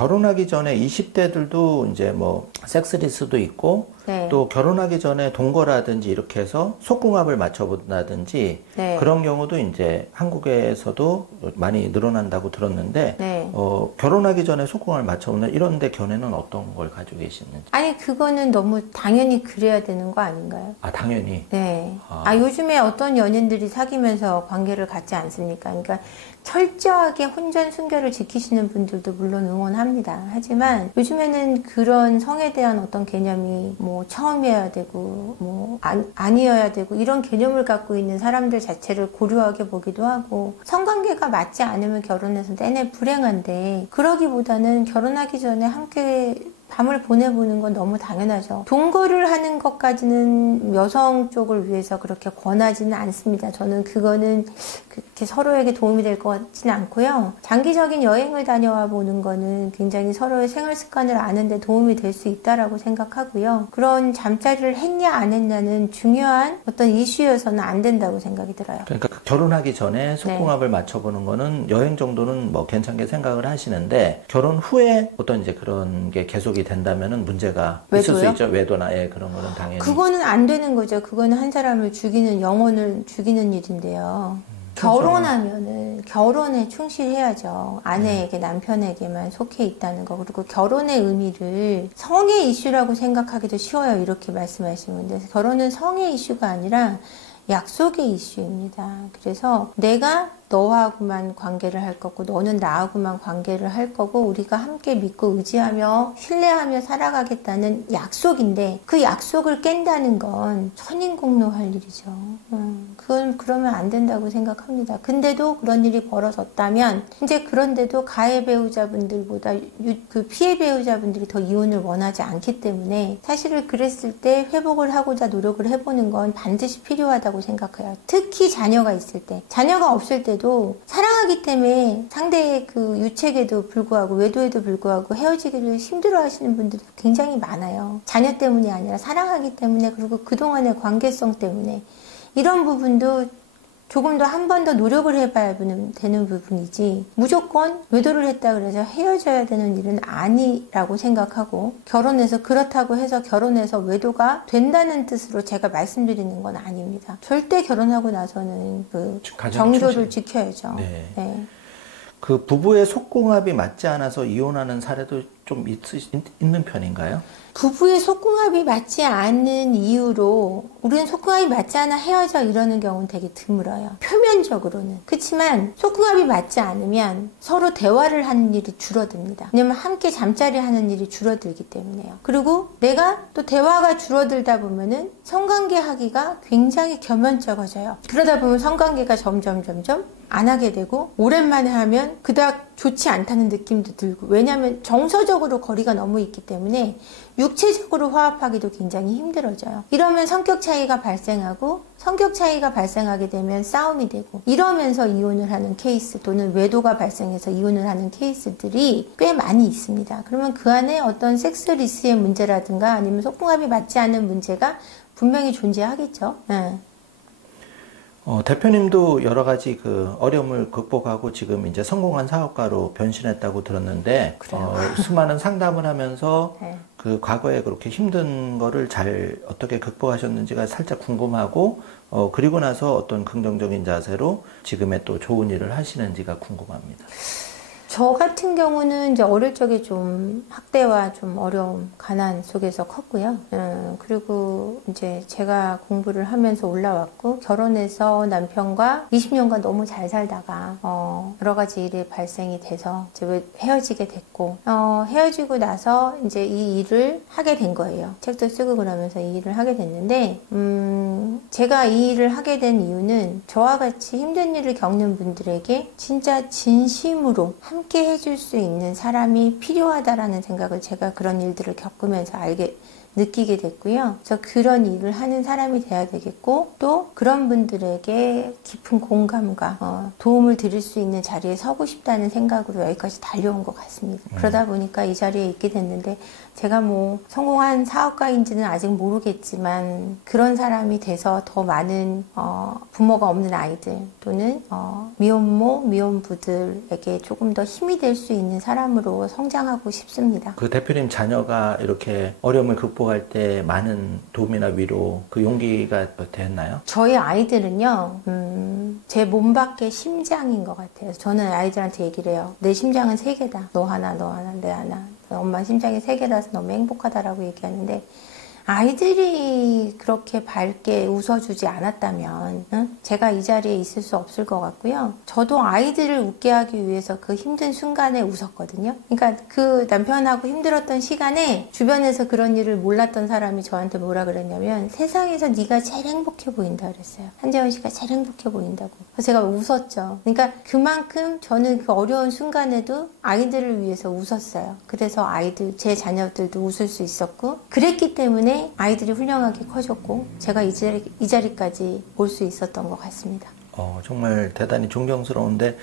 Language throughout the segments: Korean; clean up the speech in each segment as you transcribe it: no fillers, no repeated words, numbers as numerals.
결혼하기 전에 20대들도 이제 뭐 섹스리스도 있고 네. 또 결혼하기 전에 동거라든지 이렇게 해서 속궁합을 맞춰본다든지 네. 그런 경우도 이제 한국에서도 많이 늘어난다고 들었는데 네. 결혼하기 전에 속궁합을 맞춰보는 이런데 견해는 어떤 걸 가지고 계시는지? 아니 그거는 너무 당연히 그래야 되는 거 아닌가요? 아 당연히. 네. 요즘에 어떤 연인들이 사귀면서 관계를 갖지 않습니까? 그러니까 철저하게 혼전 순결을 지키시는 분들도 물론 응원합니다. 하지만 요즘에는 그런 성에 대한 어떤 개념이 뭐 처음이어야 되고 뭐 아니어야 되고 이런 개념을 갖고 있는 사람들 자체를 고려하게 보기도 하고 성관계가 맞지 않으면 결혼해서 내내 불행한데 그러기보다는 결혼하기 전에 함께 밤을 보내보는 건 너무 당연하죠. 동거를 하는 것까지는 여성 쪽을 위해서 그렇게 권하지는 않습니다. 저는 그거는 그렇게 서로에게 도움이 될 것 같지는 않고요. 장기적인 여행을 다녀와 보는 거는 굉장히 서로의 생활 습관을 아는데 도움이 될 수 있다라고 생각하고요. 그런 잠자리를 했냐 안 했냐는 중요한 어떤 이슈여서는 안 된다고 생각이 들어요. 그러니까 결혼하기 전에 속궁합을 맞춰보는 거는 여행 정도는 뭐 괜찮게 생각을 하시는데 결혼 후에 어떤 이제 그런 게 계속이 된다면은 문제가 있을 수 있죠. 외도나 그런 거는 당연히. 그거는 안 되는 거죠. 그거는 한 사람을 죽이는 영혼을 죽이는 일인데요. 결혼하면은 결혼에 충실해야죠. 아내에게 남편에게만 속해 있다는 거. 그리고 결혼의 의미를 성의 이슈라고 생각하기도 쉬워요. 이렇게 말씀하시면. 근데 결혼은 성의 이슈가 아니라 약속의 이슈입니다. 그래서 내가 너하고만 관계를 할 거고 너는 나하고만 관계를 할 거고 우리가 함께 믿고 의지하며 신뢰하며 살아가겠다는 약속인데 그 약속을 깬다는 건 천인공노할 일이죠. 그건 그러면 안 된다고 생각합니다. 근데도 그런 일이 벌어졌다면 이제 그런데도 가해 배우자분들보다 그 피해 배우자분들이 더 이혼을 원하지 않기 때문에 사실은 그랬을 때 회복을 하고자 노력을 해보는 건 반드시 필요하다고 생각해요. 특히 자녀가 있을 때 자녀가 없을 때 사랑하기 때문에 상대의 그 유책에도 불구하고 외도에도 불구하고 헤어지기를 힘들어 하시는 분들이 굉장히 많아요. 자녀 때문이 아니라 사랑하기 때문에 그리고 그동안의 관계성 때문에 이런 부분도 조금 더 한 번 더 노력을 해봐야 되는 부분이지 무조건 외도를 했다 그래서 헤어져야 되는 일은 아니라고 생각하고 결혼해서 그렇다고 해서 결혼해서 외도가 된다는 뜻으로 제가 말씀드리는 건 아닙니다. 절대 결혼하고 나서는 그 정조를 지켜야죠. 네. 네. 그 부부의 속궁합이 맞지 않아서 이혼하는 사례도 좀 있는 편인가요? 부부의 속궁합이 맞지 않는 이유로 우리는 속궁합이 맞지 않아 헤어져 이러는 경우는 되게 드물어요. 표면적으로는. 그렇지만 속궁합이 맞지 않으면 서로 대화를 하는 일이 줄어듭니다. 왜냐면 함께 잠자리 하는 일이 줄어들기 때문에요. 그리고 내가 또 대화가 줄어들다 보면은 성관계 하기가 굉장히 겸연쩍어져요. 그러다 보면 성관계가 점점 안 하게 되고 오랜만에 하면 그닥 좋지 않다는 느낌도 들고 왜냐하면 정서적으로 거리가 너무 있기 때문에 육체적으로 화합하기도 굉장히 힘들어져요. 이러면 성격 차이가 발생하고 성격 차이가 발생하게 되면 싸움이 되고 이러면서 이혼을 하는 케이스 또는 외도가 발생해서 이혼을 하는 케이스들이 꽤 많이 있습니다. 그러면 그 안에 어떤 섹스리스의 문제라든가 아니면 속궁합이 맞지 않는 문제가 분명히 존재하겠죠. 네. 대표님도 여러 가지 그 어려움을 극복하고 지금 이제 성공한 사업가로 변신했다고 들었는데, 수많은 상담을 하면서 네. 그 과거에 그렇게 힘든 거를 잘 어떻게 극복하셨는지가 살짝 궁금하고, 그리고 나서 어떤 긍정적인 자세로 지금의 또 좋은 일을 하시는지가 궁금합니다. 저 같은 경우는 이제 어릴 적에 좀 학대와 좀 어려움, 가난 속에서 컸고요. 그리고 이제 제가 공부를 하면서 올라왔고, 결혼해서 남편과 20년간 너무 잘 살다가, 여러 가지 일이 발생이 돼서 이제 헤어지게 됐고, 헤어지고 나서 이제 이 일을 하게 된 거예요. 책도 쓰고 그러면서 이 일을 하게 됐는데, 제가 이 일을 하게 된 이유는 저와 같이 힘든 일을 겪는 분들에게 진짜 진심으로 함께 해줄 수 있는 사람이 필요하다라는 생각을 제가 그런 일들을 겪으면서 알게 느끼게 됐고요. 그래서 그런 일을 하는 사람이 돼야 되겠고 또 그런 분들에게 깊은 공감과 도움을 드릴 수 있는 자리에 서고 싶다는 생각으로 여기까지 달려온 것 같습니다. 그러다 보니까 이 자리에 있게 됐는데 제가 뭐 성공한 사업가인지는 아직 모르겠지만 그런 사람이 돼서 더 많은 부모가 없는 아이들 또는 미혼모, 미혼부들에게 조금 더 힘이 될 수 있는 사람으로 성장하고 싶습니다. 그 대표님 자녀가 이렇게 어려움을 극복할 때 많은 도움이나 위로 그 용기가 됐나요? 저희 아이들은요, 제 몸 밖의 심장인 것 같아요. 저는 아이들한테 얘기를 해요. 내 심장은 3개다. 너 하나, 너 하나, 내 하나. 엄마 심장이 3개라서 너무 행복하다라고 얘기하는데 아이들이 그렇게 밝게 웃어주지 않았다면 제가 이 자리에 있을 수 없을 것 같고요. 저도 아이들을 웃게 하기 위해서 그 힘든 순간에 웃었거든요. 그러니까 그 남편하고 힘들었던 시간에 주변에서 그런 일을 몰랐던 사람이 저한테 뭐라 그랬냐면 세상에서 네가 제일 행복해 보인다 그랬어요. 한재원 씨가 제일 행복해 보인다고. 그래서 제가 웃었죠. 그러니까 그만큼 저는 그 어려운 순간에도 아이들을 위해서 웃었어요. 그래서 제 자녀들도 웃을 수 있었고 그랬기 때문에 아이들이 훌륭하게 커졌고 제가 이 자리까지 올 수 있었던 것 같습니다. 정말 대단히 존경스러운데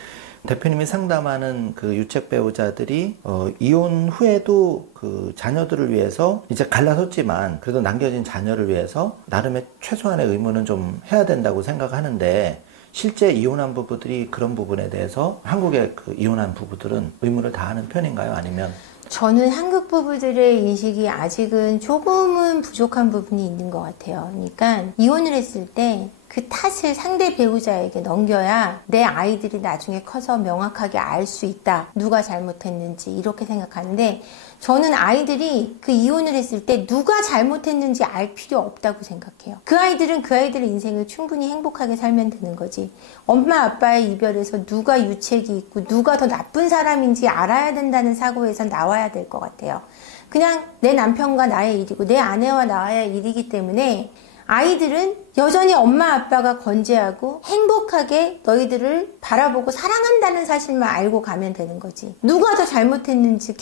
대표님이 상담하는 그 유책 배우자들이 이혼 후에도 그 자녀들을 위해서 이제 갈라섰지만 그래도 남겨진 자녀를 위해서 나름의 최소한의 의무는 좀 해야 된다고 생각하는데 실제 이혼한 부부들이 그런 부분에 대해서 한국의 그 이혼한 부부들은 의무를 다하는 편인가요? 아니면 저는 한국 부부들의 인식이 아직은 조금은 부족한 부분이 있는 것 같아요. 그러니까 이혼을 했을 때 그 탓을 상대 배우자에게 넘겨야 내 아이들이 나중에 커서 명확하게 알 수 있다. 누가 잘못했는지 이렇게 생각하는데 저는 아이들이 그 이혼을 했을 때 누가 잘못했는지 알 필요 없다고 생각해요. 그 아이들은 그 아이들의 인생을 충분히 행복하게 살면 되는 거지. 엄마 아빠의 이별에서 누가 유책이 있고 누가 더 나쁜 사람인지 알아야 된다는 사고에서 나와야 될 것 같아요. 그냥 내 남편과 나의 일이고 내 아내와 나의 일이기 때문에 아이들은 여전히 엄마 아빠가 건재하고 행복하게 너희들을 바라보고 사랑한다는 사실만 알고 가면 되는 거지. 누가 더 잘못했는지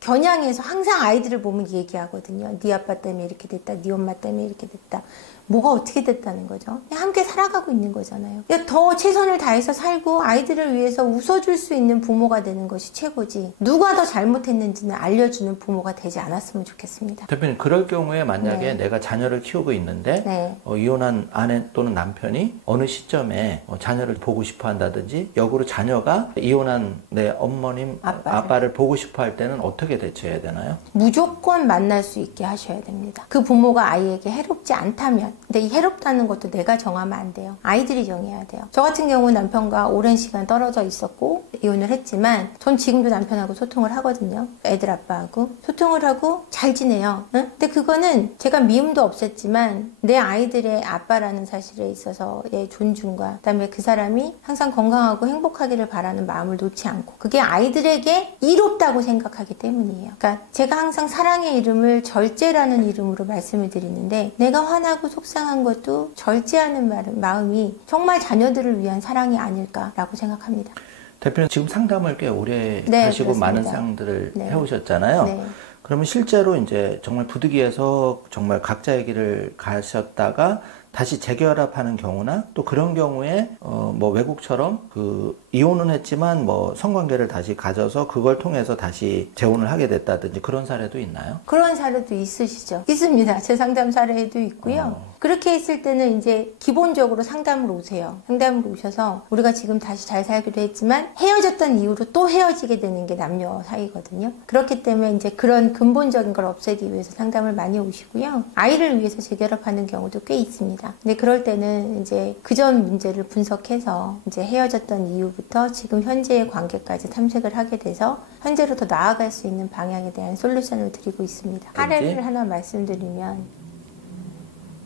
겨냥해서 항상 아이들을 보면 얘기하거든요. 네 아빠 때문에 이렇게 됐다. 네 엄마 때문에 이렇게 됐다. 뭐가 어떻게 됐다는 거죠? 함께 살아가고 있는 거잖아요. 더 최선을 다해서 살고 아이들을 위해서 웃어줄 수 있는 부모가 되는 것이 최고지. 누가 더 잘못했는지는 알려주는 부모가 되지 않았으면 좋겠습니다. 대표님 그럴 경우에 만약에 네. 내가 자녀를 키우고 있는데 네. 이혼한 아내 또는 남편이 어느 시점에 자녀를 보고 싶어 한다든지 역으로 자녀가 이혼한 내 어머님 아빠를 보고 싶어 할 때는 어떻게 대처해야 되나요? 무조건 만날 수 있게 하셔야 됩니다. 그 부모가 아이에게 해롭지 않다면. 근데 이 해롭다는 것도 내가 정하면 안 돼요. 아이들이 정해야 돼요. 저 같은 경우는 남편과 오랜 시간 떨어져 있었고 이혼을 했지만 전 지금도 남편하고 소통을 하거든요. 애들 아빠하고 소통을 하고 잘 지내요. 응? 근데 그거는 제가 미움도 없앴지만 내 아이들의 아빠라는 사실에 있어서의 존중과 그다음에 그 사람이 항상 건강하고 행복하기를 바라는 마음을 놓지 않고 그게 아이들에게 이롭다고 생각하기 때문이에요. 그러니까 제가 항상 사랑의 이름을 절제라는 이름으로 말씀을 드리는데 내가 화나고 속상한 것도 절제하는 마음이 정말 자녀들을 위한 사랑이 아닐까라고 생각합니다. 대표님 지금 상담을 꽤 오래 네, 하시고 그렇습니다. 많은 상들을 네. 해오셨잖아요. 네. 그러면 실제로 이제 정말 부득이해서 정말 각자의 길을 가셨다가 다시 재결합하는 경우나 또 그런 경우에 뭐 외국처럼 그 이혼은 했지만 뭐 성관계를 다시 가져서 그걸 통해서 다시 재혼을 하게 됐다든지 그런 사례도 있나요? 그런 사례도 있으시죠? 있습니다. 제 상담 사례도 있고요. 그렇게 했을 때는 이제 기본적으로 상담을 오세요. 상담을 오셔서 우리가 지금 다시 잘 살기로 했지만 헤어졌던 이유로 또 헤어지게 되는 게 남녀 사이거든요. 그렇기 때문에 이제 그런 근본적인 걸 없애기 위해서 상담을 많이 오시고요. 아이를 위해서 재결합하는 경우도 꽤 있습니다. 근데 그럴 때는 이제 그전 문제를 분석해서 이제 헤어졌던 이유부터 지금 현재의 관계까지 탐색을 하게 돼서 현재로 더 나아갈 수 있는 방향에 대한 솔루션을 드리고 있습니다. 사례를 하나 말씀드리면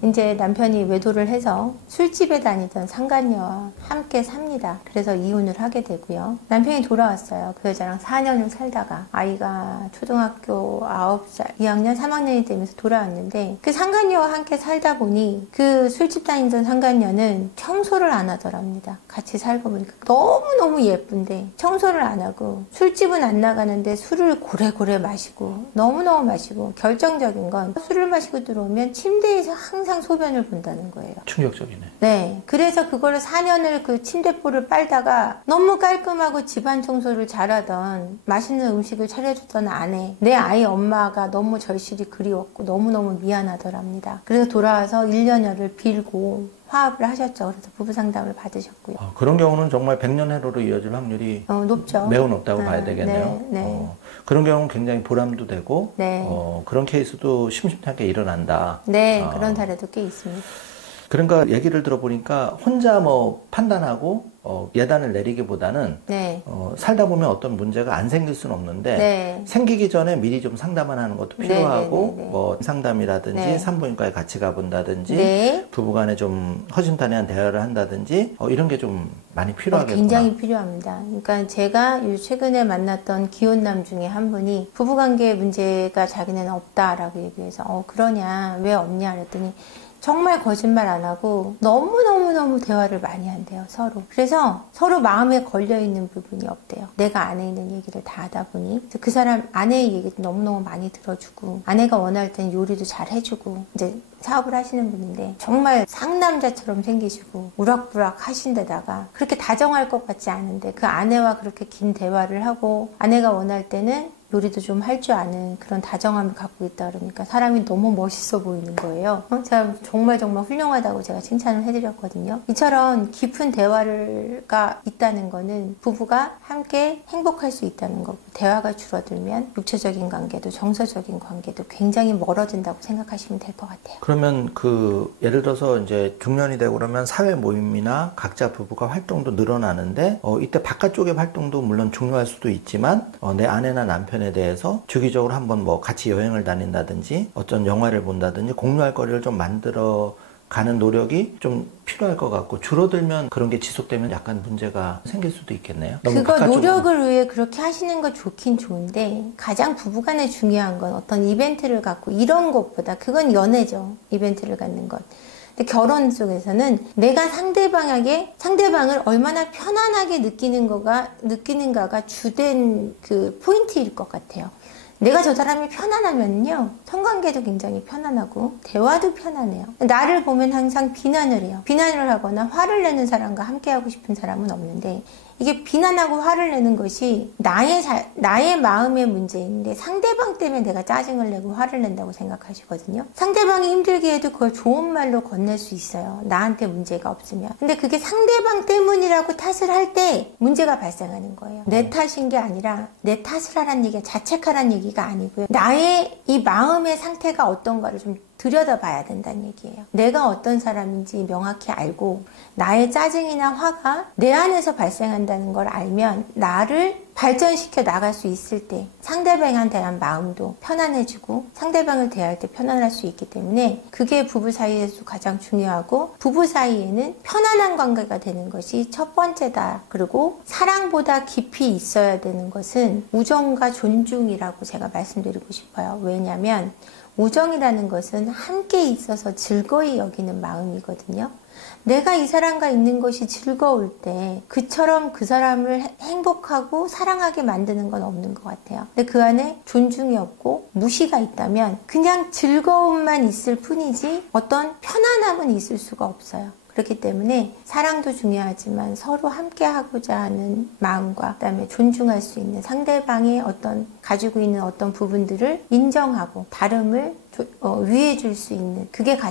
이제 남편이 외도를 해서 술집에 다니던 상간녀와 함께 삽니다. 그래서 이혼을 하게 되고요. 남편이 돌아왔어요. 그 여자랑 4년을 살다가 아이가 초등학교 9살, 2학년, 3학년이 되면서 돌아왔는데 그 상간녀와 함께 살다 보니 그 술집 다니던 상간녀는 청소를 안 하더랍니다. 같이 살고 보니까 너무너무 예쁜데 청소를 안 하고 술집은 안 나가는데 술을 고래고래 마시고 너무너무 마시고 결정적인 건 술을 마시고 들어오면 침대에서 항상 소변을 본다는 거예요. 충격적이네. 네. 그래서 그거를 4년을 그 침대볼을 빨다가 너무 깔끔하고 집안 청소를 잘하던 맛있는 음식을 차려주던 아내, 내 아이 엄마가 너무 절실히 그리웠고 너무너무 미안하더랍니다. 그래서 돌아와서 1년여를 빌고 화합을 하셨죠. 그래서 부부 상담을 받으셨고요. 그런 경우는 정말 백년해로로 이어질 확률이 높죠. 매우 높다고 봐야 되겠네요. 네. 그런 경우는 굉장히 보람도 되고 네. 그런 케이스도 심심찮게 일어난다. 네, 그런 사례도 꽤 있습니다. 그러니까 얘기를 들어보니까 혼자 뭐 판단하고 예단을 내리기보다는 네. 살다 보면 어떤 문제가 안 생길 수는 없는데 네. 생기기 전에 미리 좀 상담을 하는 것도 필요하고 네. 뭐 상담이라든지 네. 산부인과에 같이 가본다든지 네. 부부간에 좀 허심탄회한 대화를 한다든지 이런 게 좀 많이 필요하겠구나. 굉장히 필요합니다. 그러니까 제가 최근에 만났던 기혼남 중에 한 분이 부부관계 문제가 자기는 없다라고 얘기해서 그러냐 왜 없냐 그랬더니 정말 거짓말 안 하고 너무너무 대화를 많이 한대요, 서로. 그래서 서로 마음에 걸려있는 부분이 없대요. 내가 안에 있는 얘기를 다 하다 보니. 그 사람 아내의 얘기도 너무너무 많이 들어주고, 아내가 원할 땐 요리도 잘 해주고, 이제 사업을 하시는 분인데, 정말 상남자처럼 생기시고, 우락부락 하신 데다가, 그렇게 다정할 것 같지 않은데, 그 아내와 그렇게 긴 대화를 하고, 아내가 원할 때는 요리도 좀 할 줄 아는 그런 다정함을 갖고 있다 그러니까 사람이 너무 멋있어 보이는 거예요. 제가 정말 훌륭하다고 제가 칭찬을 해드렸거든요. 이처럼 깊은 대화가 있다는 거는 부부가 함께 행복할 수 있다는 거고 대화가 줄어들면 육체적인 관계도 정서적인 관계도 굉장히 멀어진다고 생각하시면 될 것 같아요. 그러면 예를 들어서 이제 중년이 되고 그러면 사회 모임이나 각자 부부가 활동도 늘어나는데 이때 바깥쪽의 활동도 물론 중요할 수도 있지만 내 아내나 남편에 대해서 주기적으로 한번 뭐 같이 여행을 다닌다든지 어떤 영화를 본다든지 공유할 거리를 좀 만들어 가는 노력이 좀 필요할 것 같고 줄어들면 그런 게 지속되면 약간 문제가 생길 수도 있겠네요. 그거 노력을 위해 그렇게 하시는 거 좋긴 좋은데 가장 부부간에 중요한 건 어떤 이벤트를 갖고 이런 것보다 그건 연애죠. 이벤트를 갖는 것. 근데 결혼 속에서는 내가 상대방을 얼마나 편안하게 느끼는가가 주된 그 포인트일 것 같아요. 내가 저 사람이 편안하면요. 성관계도 굉장히 편안하고 대화도 편안해요. 나를 보면 항상 비난을 해요. 비난을 하거나 화를 내는 사람과 함께하고 싶은 사람은 없는데 이게 비난하고 화를 내는 것이 나의 마음의 문제인데 상대방 때문에 내가 짜증을 내고 화를 낸다고 생각하시거든요. 상대방이 힘들게 해도 그걸 좋은 말로 건넬 수 있어요. 나한테 문제가 없으면. 근데 그게 상대방 때문이라고 탓을 할 때 문제가 발생하는 거예요. 내 탓인 게 아니라 내 탓을 하라는 얘기가 자책하라는 얘기가 아니고요. 나의 이 마음의 상태가 어떤가를 좀 들여다봐야 된다는 얘기예요. 내가 어떤 사람인지 명확히 알고 나의 짜증이나 화가 내 안에서 발생한다는 걸 알면 나를 발전시켜 나갈 수 있을 때 상대방에 대한 마음도 편안해지고 상대방을 대할 때 편안할 수 있기 때문에 그게 부부 사이에서 가장 중요하고 부부 사이에는 편안한 관계가 되는 것이 첫 번째다. 그리고 사랑보다 깊이 있어야 되는 것은 우정과 존중이라고 제가 말씀드리고 싶어요. 왜냐하면 우정이라는 것은 함께 있어서 즐거이 여기는 마음이거든요. 내가 이 사람과 있는 것이 즐거울 때 그처럼 그 사람을 행복하고 사랑하게 만드는 건 없는 것 같아요. 근데 그 안에 존중이 없고 무시가 있다면 그냥 즐거움만 있을 뿐이지 어떤 편안함은 있을 수가 없어요. 그렇기 때문에 사랑도 중요하지만 서로 함께 하고자 하는 마음과 그다음에 존중할 수 있는 상대방의 어떤 가지고 있는 어떤 부분들을 인정하고 다름을 위해 줄 수 있는 그게 가장